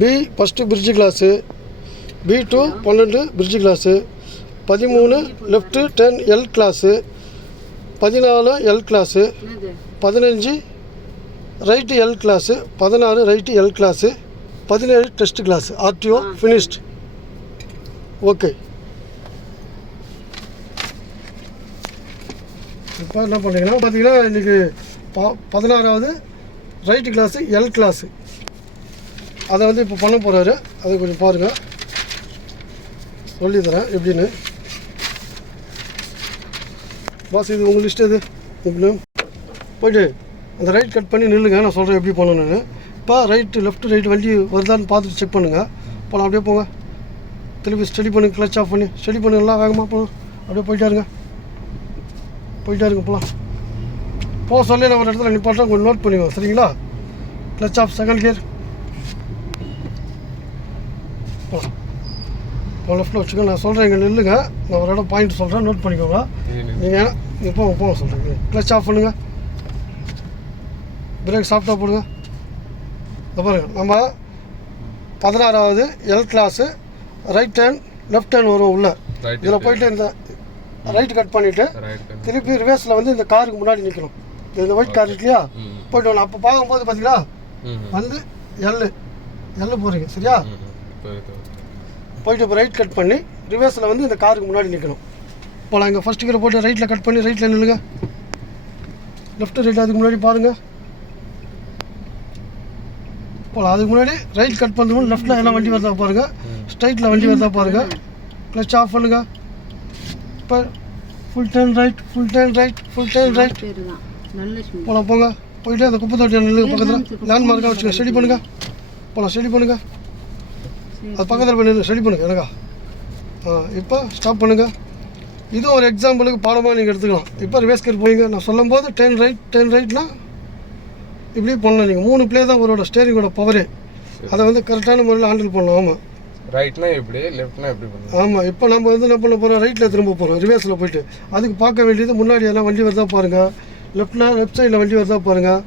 B first bridge class, B2 12 bridge class, 13 left 10 L class, 14 L class, 15 right L class, 16 right L class, 17 test class. RTO finished. Okay. இப்போ என்ன பண்ணுறீங்கன்னா பார்த்தீங்கன்னா இன்றைக்கி 16வது right class L class அதை வந்து இப்போ பண்ண போகிறாரு. அதை கொஞ்சம் பாருங்கள், சொல்லித்தரேன் எப்படின்னு. பாஸ் இது உங்கள் லிஸ்ட் எது எப்படின்னு போய்ட்டு அந்த ரைட் கட் பண்ணி நில்லுங்க. நான் சொல்கிறேன் எப்படி பண்ணணுன்னு. இப்போ ரைட்டு லெஃப்ட்டு ரைட்டு வண்டி வருதான்னு பார்த்துட்டு செக் பண்ணுங்கள். போகலாம், அப்படியே போங்க. திருப்பி ஸ்டடி பண்ணுங்க, கிளச் ஆஃப் பண்ணி ஸ்டடி பண்ணுங்களா, வேகமாக போகணும். அப்படியே போயிட்டே இருங்க போகலாம். போக சொல்லி நான் ஒரு இடத்துல நிப்பாட்டேன், கொஞ்சம் நோட் பண்ணிக்கோங்க சரிங்களா. கிளச் ஆஃப் செகண்ட் கியர் போகலாம். இப்போ லெஃப்ட்டில் வச்சுக்கோங்க. நான் சொல்கிறேன் இங்கே நில்லுங்க. நான் ஒரு இடம் பாயிண்ட் சொல்கிறேன், நோட் பண்ணிக்கோங்க. நீங்கள் போக சொல்கிறேன். கிளச் ஆஃப் பண்ணுங்கள், பிரேக் சாஃப்டாக போடுங்க. இதை பாருங்கள், நம்ம 16வது L class right hand left hand வரும் உள்ள. இதில் போயிட்டு இந்த ரைட்டு கட் பண்ணிவிட்டு திருப்பி ரிவர்ஸில் வந்து இந்த காருக்கு முன்னாடி நிற்கணும். இந்த ஒயிட் கார் இருக்கு இல்லையா, போய்ட்டு வரணும். அப்போ பார்க்கும்போது பார்த்தீங்கன்னா வந்து எல்லு போகிறீங்க சரியா. போயிட்டு இப்போ ரைட் கட் பண்ணி ரிவர்ஸில் வந்து இந்த காருக்கு முன்னாடி நிற்கணும். போகலாம். இங்கே ஃபஸ்ட்டு கீரை போட்டு ரைட்டில் கட் பண்ணி ரைட்டில் நில்லுங்க. லெஃப்ட்டு ரைட் அதுக்கு முன்னாடி பாருங்கள். போகலாம். அதுக்கு முன்னாடி ரைட் கட் பண்ணுறது முன்னாடி லெஃப்ட்டில் எல்லாம் வண்டி வருதா பாருங்கள், ஸ்ட்ரைட்டில் வண்டி வருதா பாருங்கள். கிளச் ஆஃப் பண்ணுங்கள். இப்போ ஃபுல் டர்ன் ரைட் போகலாம். போங்க, போயிட்டு அந்த குப்பை தொட்டி நில்லுங்க. பக்கத்தில் லேண்ட்மார்க்காக வச்சுங்க. ஸ்டடி பண்ணுங்கள். போகலாம், ஸ்டடி பண்ணுங்கள். அது பக்கத்தில் போய் நின்று ஸ்டடி பண்ணுங்கள் எனக்கா. இப்போ ஸ்டாப் பண்ணுங்கள். இதுவும் ஒரு எக்ஸாம்பிளுக்கு பாடமாக நீங்கள் எடுத்துக்கலாம். இப்போ ரிவர்ஸ் கியர் போயிங்க. நான் சொல்லும் போது 10 ரைட்னா இப்படி பண்ணலாம். நீங்கள் 3 பிளே தான் ஒரு ஸ்டேரிங்கோட பவரே. அதை வந்து கரெக்டான முறையில் ஹேண்டில் பண்ணலாம். ஆமாம், ரைட்னா எப்படி, லெஃப்ட்னா எப்படி பண்ணலாம். ஆமாம். இப்போ நம்ம வந்து என்ன பண்ண போகிறோம், ரைட்டில் திரும்ப போகிறோம் ரிவர்ஸில் போயிட்டு. அதுக்கு பார்க்க வேண்டியது முன்னாடி எல்லாம் வண்டி வருதா பாருங்கள், லெஃப்ட் சைடில் வண்டி வருதா பாருங்கள்,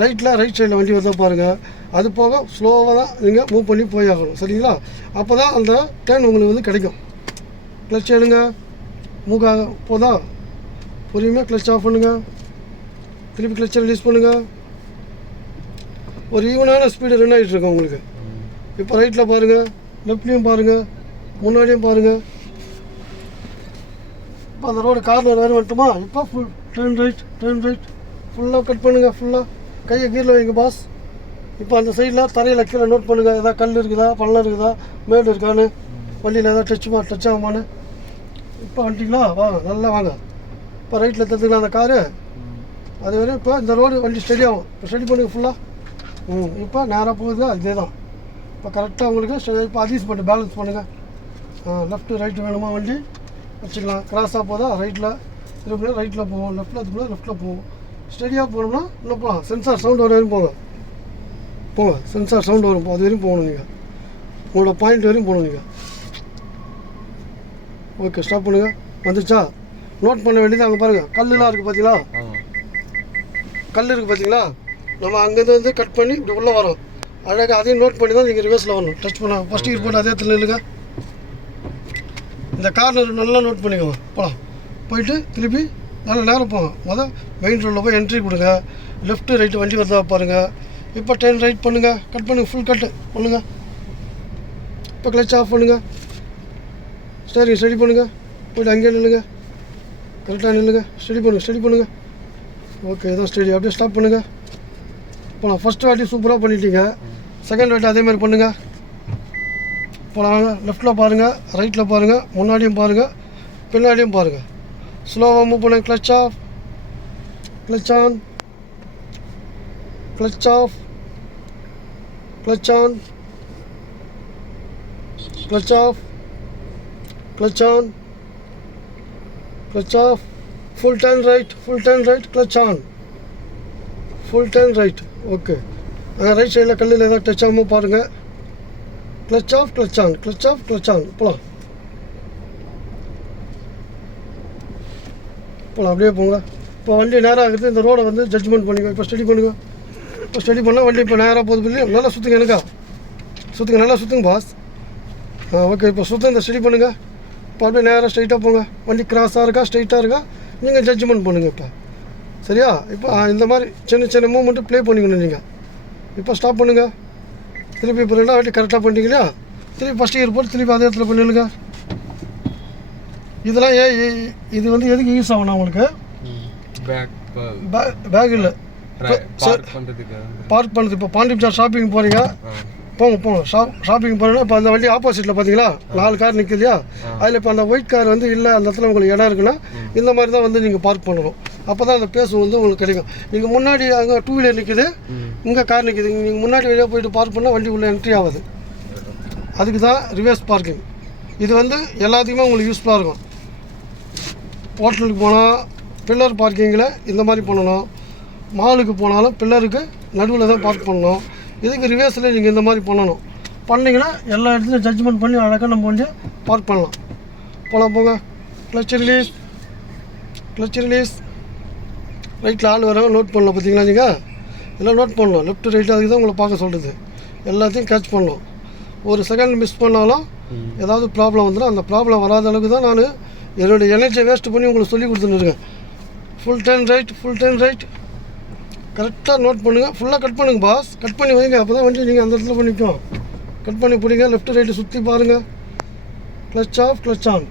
ரைட் சைடில் வண்டி வருதா பாருங்கள். அது போக ஸ்லோவாக தான் நீங்கள் மூவ் பண்ணி போய் ஆகணும் சரிங்களா. அப்போ தான் அந்த டேர்ன் உங்களுக்கு வந்து கிடைக்கும். கிளச் எடுங்க, மூவ் ஆக போதா பொறுமையாக கிளச் ஆஃப் பண்ணுங்கள். திருப்பி கிளச்சை ரிலீஸ் பண்ணுங்கள். ஒரு ஈவனான ஸ்பீடு ரன் ஆகிட்டு இருக்கோம் உங்களுக்கு. இப்போ ரைட்டில் பாருங்கள், லெஃப்ட்லேயும் பாருங்கள், முன்னாடியும் பாருங்கள். இப்போ அந்த ரோடு கார்னர் வேறு வந்துட்டுமா. இப்போ ஃபுல் டர்ன் ரைட் ஃபுல்லாக கட் பண்ணுங்கள். ஃபுல்லாக கையை கீரில் வைங்க பாஸ். இப்போ அந்த சைடில் தரையில் கீழே நோட் பண்ணுங்கள். எதாவது கல் இருக்குதா, பள்ளம் இருக்குதா, மேடு இருக்கான்னு, வண்டியில் எதாவது டச் ஆகுமான்னு. இப்போ வந்துட்டிங்களா, வாங்க நல்லா வாங்க. இப்போ ரைட்டில் தந்துக்கலாம் அந்த காரு. அது வரையும் இப்போ இந்த ரோடு வண்டி ஸ்டடி ஆகும். இப்போ ஸ்டடி பண்ணுங்கள் ஃபுல்லாக. இப்போ நேராக போகுது, இதே தான். இப்போ கரெக்டாக உங்களுக்கு இப்போ அதீஸ் பண்ணி பேலன்ஸ் பண்ணுங்கள். லெஃப்ட்டு ரைட்டு வேணுமா வண்டி வச்சுக்கலாம். கிராஸாக போதா ரைட்டில் திரும்ப ரைட்டில் போவோம், லெஃப்ட்டில் போவோம். ஸ்டடியாக போகணும்னா இன்னும் போகலாம். சென்சார் சவுண்ட் வர வரையும் போங்க. சென்சார் சவுண்ட் வரும், அது வரையும் போகணும். நீங்கள் உங்களோட பாயிண்ட் வரையும் போகணும் நீங்கள். ஓகே, ஸ்டாப் பண்ணுங்கள். வந்துச்சா, நோட் பண்ண வேண்டியது அங்கே பாருங்கள். கல்லுலாம் இருக்குது பார்த்தீங்களா, கல் இருக்குது பார்த்தீங்களா. நம்ம அங்கேருந்து வந்து கட் பண்ணி இப்படி உள்ளே வரோம். அழகாக அதையும் நோட் பண்ணி தான் நீங்கள் ரிவர்ஸில் வரணும். டச் பண்ண ஃபஸ்ட்டு கீர் போட்டு அதே இடத்துல இல்லைங்க. இந்த கார்னர் நல்லா நோட் பண்ணிக்கோங்க. போகலாம். போயிட்டு திருப்பி நல்லா நேரம் போங்க. மெயின் ரோடில் போய் என்ட்ரி கொடுங்க. லெஃப்ட்டு ரைட்டு வண்டி வருதா பாருங்கள். இப்போ 10 ரைட் பண்ணுங்கள். கட் பண்ணுங்கள், ஃபுல் கட்டு பண்ணுங்கள். இப்போ கிளச் ஆஃப் பண்ணுங்கள். ஸ்டடி பண்ணுங்கள். போய்ட்டு அங்கேயே நில்லுங்க. கரெக்டாக நில்லுங்க. ஸ்டடி பண்ணுங்கள். ஓகே, இதான் ஸ்டடி. அப்படியே ஸ்டாப் பண்ணுங்கள். போகலாம். ஃபஸ்ட்டு வாட்டி சூப்பராக பண்ணிட்டீங்க. செகண்ட் வாட்டி அதேமாதிரி பண்ணுங்கள். போகலாம். வாங்க. லெஃப்ட்டில் பாருங்கள், ரைட்டில் பாருங்கள், முன்னாடியும் பாருங்கள், பின்னாடியும் பாருங்கள். ஸ்லோவாக மூவ் பண்ணுங்கள். Clutch off, clutch on, clutch off, clutch on, clutch off, clutch on, clutch off. Full turn right, clutch on, full turn right. Okay, right சைடில் கல்லில் ஏதாவது டச் ஆகாமல் பாருங்கள். Clutch off, clutch on, clutch off, clutch on. போகலாம். அப்படியே போங்க. இப்போ வண்டி நேரம் ஆகுது. இந்த ரோடை வந்து ஜட்ஜ்மெண்ட் பண்ணிக்கோ. இப்போ ஸ்டடி பண்ணுங்க. இப்போ ஸ்டடி பண்ணால் வண்டி இப்போ நேராக போகுது இல்லையா, நல்லா சுற்றுங்க எனக்கா, சுற்றுங்க, நல்லா சுற்றுங்க பாஸ். ஓகே, இப்போ இந்த ஸ்டடி பண்ணுங்கள். இப்போ அப்படியே நேராக ஸ்ட்ரைட்டாக போங்க. வண்டி கிராஸாக இருக்கா ஸ்ட்ரைட்டாக இருக்கா நீங்கள் ஜட்ஜ்மெண்ட் பண்ணுங்கள் இப்போ. சரியா? இப்போ இந்த மாதிரி சின்ன சின்ன மூவ்மெண்ட்டு ப்ளே பண்ணிக்கணும் நீங்கள். இப்போ ஸ்டாப் பண்ணுங்கள். திருப்பி இப்போ 2வது வாட்டி கரெக்டாக பண்ணிட்டீங்க இல்லையா, திருப்பி ஃபஸ்ட் கியர் போட்டு திருப்பி அதே இடத்துல பண்ணிடுங்க. இதெல்லாம் இது வந்து எதுக்கு யூஸ் ஆகணும் உங்களுக்கு? பேக் இல்லை, பார்க் பண்ணுறது. இப்போ பாண்டிச்சேரி ஷாப்பிங் போகிறீங்க, போங்க ஷாப்பிங் போகிறீங்கன்னா இப்போ அந்த வண்டி ஆப்போசிட்டில் பார்த்தீங்களா 4 கார் நிற்குது இல்லையா, அதில் இப்போ அந்த ஒயிட் கார் வந்து இல்லை, அந்த இடத்துல உங்களுக்கு இடம் இருக்குன்னா இந்த மாதிரி தான் வந்து நீங்கள் பார்க் பண்ணணும். அப்போ தான் அந்த பேஸ் வந்து உங்களுக்கு கிடைக்கும். நீங்கள் முன்னாடி அங்கே 2 வீலர் நிற்குது, இங்கே கார் நிற்குது, நீங்கள் முன்னாடி வெளியே போயிட்டு பார்க் பண்ணால் வண்டி உள்ளே என்ட்ரி ஆகுது. அதுக்கு தான் ரிவர்ஸ் பார்க்கிங். இது வந்து எல்லாத்துக்குமே உங்களுக்கு யூஸ்ஃபுல்லாக இருக்கும். ஹோட்டலுக்கு போனால் பில்லர் பார்க்கிங்கில் இந்த மாதிரி பண்ணணும், மாலுக்கு போனாலும் பில்லருக்கு நடுவில் தான் பார்க் பண்ணணும். இதுக்கு ரிவர்ஸில் நீங்கள் இந்த மாதிரி பண்ணணும். பண்ணிங்கன்னா எல்லா இடத்துலையும் ஜட்ஜ்மெண்ட் பண்ணி அழகாக நம்ம வண்டியை பார்க் பண்ணலாம். போங்க. Clutch release. ரைட்டில் ஆள் வராங்க, நோட் பண்ணலாம். பார்த்தீங்களா, நீங்கள் எல்லாம் நோட் பண்ணணும். லெஃப்ட் ரைட்டு அதுக்கு தான் உங்களை பார்க்க சொல்கிறது. எல்லாத்தையும் கேட்ச் பண்ணணும். ஒரு செகண்ட் மிஸ் பண்ணாலும் ஏதாவது ப்ராப்ளம் வந்துடும். அந்த ப்ராப்ளம் வராத அளவுக்கு தான் நான் என்னுடைய எனர்ஜியை வேஸ்ட் பண்ணி உங்களுக்கு சொல்லி கொடுத்துருக்கேன். ஃபுல் டர்ன் ரைட் கரெக்டாக நோட் பண்ணுங்கள். ஃபுல்லாக கட் பண்ணுங்கள் பாஸ், கட் பண்ணி வைங்க. அப்போ தான் வண்டி நீங்கள் அந்த இடத்துல பண்ணிக்கும். கட் பண்ணி பிடிங்க. லெஃப்ட் ரைட்டு சுற்றி பாருங்கள். Clutch on.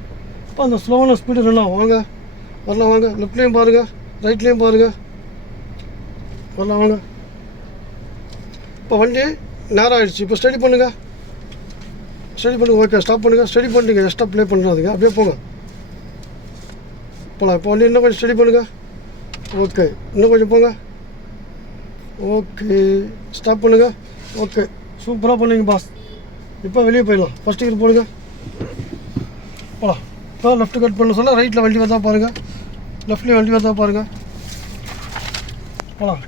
இப்போ அந்த ஸ்லோவான ஸ்பீடு வரலாம் வாங்க. லெஃப்ட்லேயும் பாருங்கள், ரைட்லேயும் பாருங்கள், வாங்க. இப்போ வண்டி நேரம் ஆகிடுச்சு. இப்போ ஸ்டடி பண்ணுங்கள். ஓகே, ஸ்டாப் பண்ணுங்கள். ஸ்டடி பண்ணிட்டீங்க, எக்ஸ்ட்ரா ப்ளே பண்ணுறாதுங்க. அப்படியே போகலாம். இப்போ வண்டி இன்னும் கொஞ்சம் ஸ்டடி பண்ணுங்கள். ஓகே, இன்னும் கொஞ்சம் போங்க. ஓகே, ஸ்டாப் பண்ணுங்கள். ஓகே, சூப்பராக பண்ணுங்க பாஸ். இப்போ வெளியே போயிடலாம். ஃபஸ்ட் கியர் போடுங்க, போகலாம். இப்போ லெஃப்ட் கட் பண்ண சொல்ல ரைட்டில் வண்டி வந்தால் பாருங்கள், லெஃப்ட்லேயும் வண்டி வந்தால் பாருங்கள், போகலாம்.